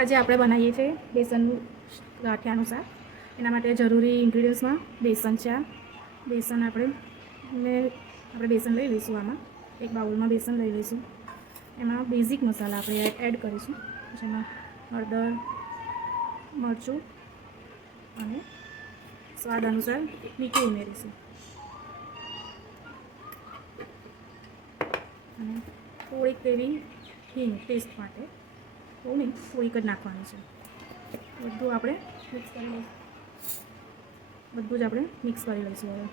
આજે આપણે બનાવીએ છીએ બેસનનું ગાંઠિયાનું શાક. એના માટે જરૂરી ઇન્ગ્રીડિયન્ટ્સમાં બેસન છે. બેસન આપણે બેસન લઈ લઈશું. આમાં એક બાઉલમાં બેસન લઈ લઈશું. એમાં બેઝિક મસાલા આપણે એડ કરીશું, જેમાં હળદર, મરચું અને સ્વાદ અનુસાર મીઠું ઉમેરીશું. અને થોડીક એવી હિંગ ટેસ્ટ માટે, બહુ નહીં, થોડીક જ નાખવાની છે. બધું આપણે મિક્સ કરી લઈશું. બધું જ આપણે મિક્સ કરી લઈશું. હવે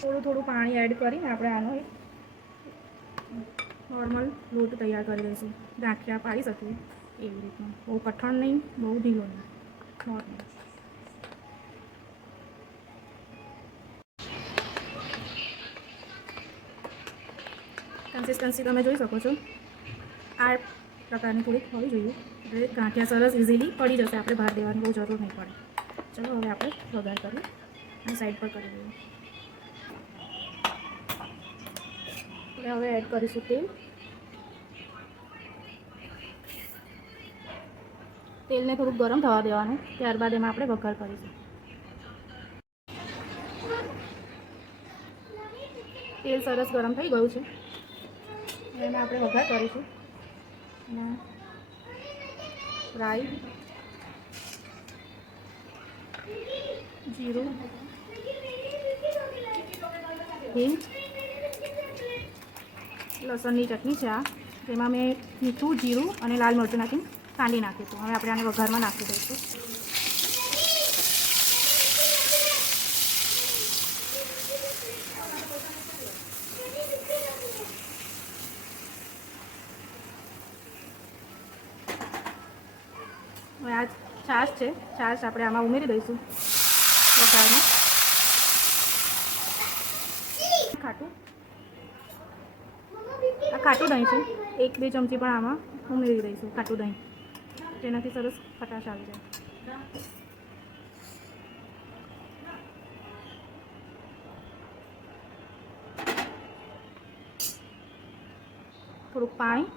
થોડું થોડું પાણી એડ કરીને આપણે આનો એક નોર્મલ લોટ તૈયાર કરી લઈશું. ગાંઠિયા પાડી શકીએ એવી રીતના, બહુ કઠણ નહીં, બહુ ઢીલો નહીં, નોર્મલ. કન્સિસ્ટન્સી તમે જોઈ શકો છો. આ પ્રકારની થોડીક હોવી જોઈએ, એટલે ગાંઠિયા સરસ ઇઝીલી પડી જશે. આપણે બહાર દેવાની બહુ જરૂર નહીં પડે. ચલો હવે આપણે વઘાર કરી અને સાઈડ પર કરી દઈએ. હવે એડ કરીશું તેલ. તેલને થોડુંક ગરમ થવા દેવાનું, ત્યારબાદ એમાં આપણે વઘાર કરીશું. તેલ સરસ ગરમ થઈ ગયું છે. એમાં આપણે વઘાર કરીશું. અને રાઈ, જીરું, હિંગ, લસણની ચટણી છે આ. તેમાં મેં મીઠું, જીરું અને લાલ મરચું નાખીને કાંદી નાખીશું. હવે આપણે આને વઘારમાં નાખી દઈશું. હવે આ છાશ છે, છાશ આપણે આમાં ઉમેરી દઈશું વઘારમાં. ખાટું દહીં છે, 1-2 ચમચી પણ આમાં ઉમેરી દઈશું ખાટું દહીં, જેનાથી સરસ ખટાશ આવી જાય. થોડુંક પાણી.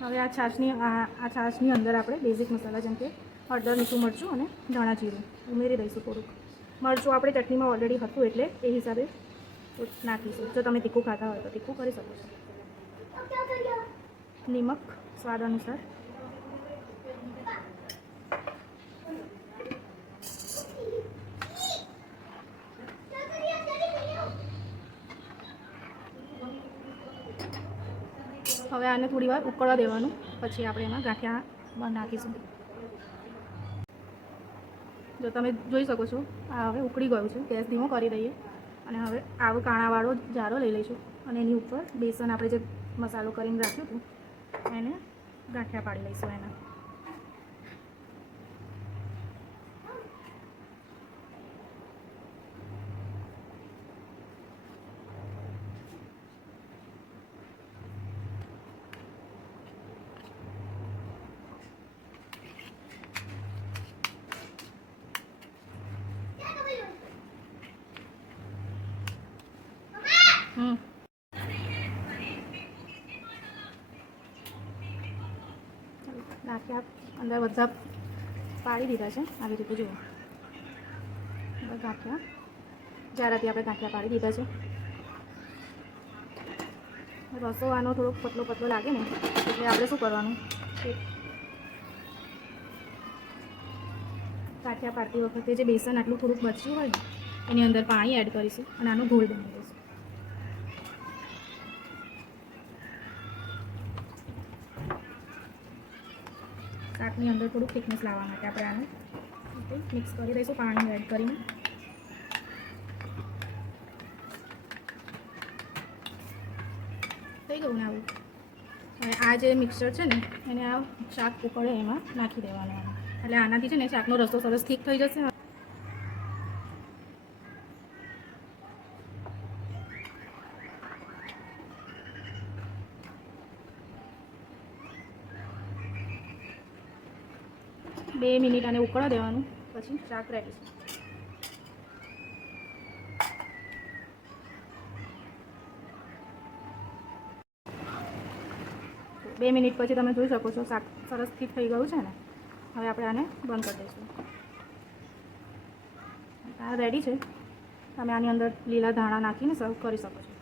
હવે આ છાશની અંદર આપણે બેઝિક મસાલા જેમ કે હળદર, મીઠું, મરચું અને ધાણા જીરું ઉમેરી દઈશું. થોડુંક મરચું આપણે ચટણીમાં ઓલરેડી હતું એટલે એ હિસાબે નાખીશું. જો તમે તીખું ખાતા હોય તો તીખું કરી શકો છો. નિમક સ્વાદ અનુસાર. હવે આને થોડી વાર ઉકળવા દેવાનું, પછી આપણે એમાં ગાંઠિયા નાખીશું. જો તમે જોઈ શકો છો, આ હવે ઉકળી ગયું છે. ગેસ ધીમો કરી દઈએ અને હવે આવો કાણાવાળો જારો લઈ લઈશું અને એની ઉપર બેસન આપણે જે મસાલો કરીને રાખ્યું હતું એને ગાંઠિયા પાડી લઈશું. એના ગાંઠિયા અંદર બધા પાડી દીધા છે. આવી રીતે જુઓ, ગાંઠિયા જારાથી આપણે ગાંઠિયા પાડી દીધા છે. રસો આનો થોડોક પતલો પતલો લાગે ને, એટલે આપણે શું કરવાનું, ગાંઠિયા પાડતી વખતે જે બેસન આટલું થોડુંક બચ્યું હોય ને એની અંદર પાણી એડ કરીશું અને આનો ઘોળ બનાવી દઈશું. શાકની અંદર થોડુંક થિકનેસ લાવવા માટે આપણે આને મિક્સ કરી દઈશું પાણી એડ કરીને. થઈ ગયું ને આવું. હવે આ જે મિક્સચર છે ને એને આ શાક ઉકળે એમાં નાખી દેવાનું. એટલે આનાથી છે ને શાકનો રસો સરસ થીક થઈ જશે. બે મિનિટ આને ઉકળવા દેવાનું, પછી શાક રેડી છે. 2 મિનિટ પછી તમે જોઈ શકો છો શાક સરસથી થઈ ગયું છે ને. હવે આપણે આને બંધ કરી દઈશું. આ રેડી છે. તમે આની અંદર લીલા ધાણા નાખીને સર્વ કરી શકો છો.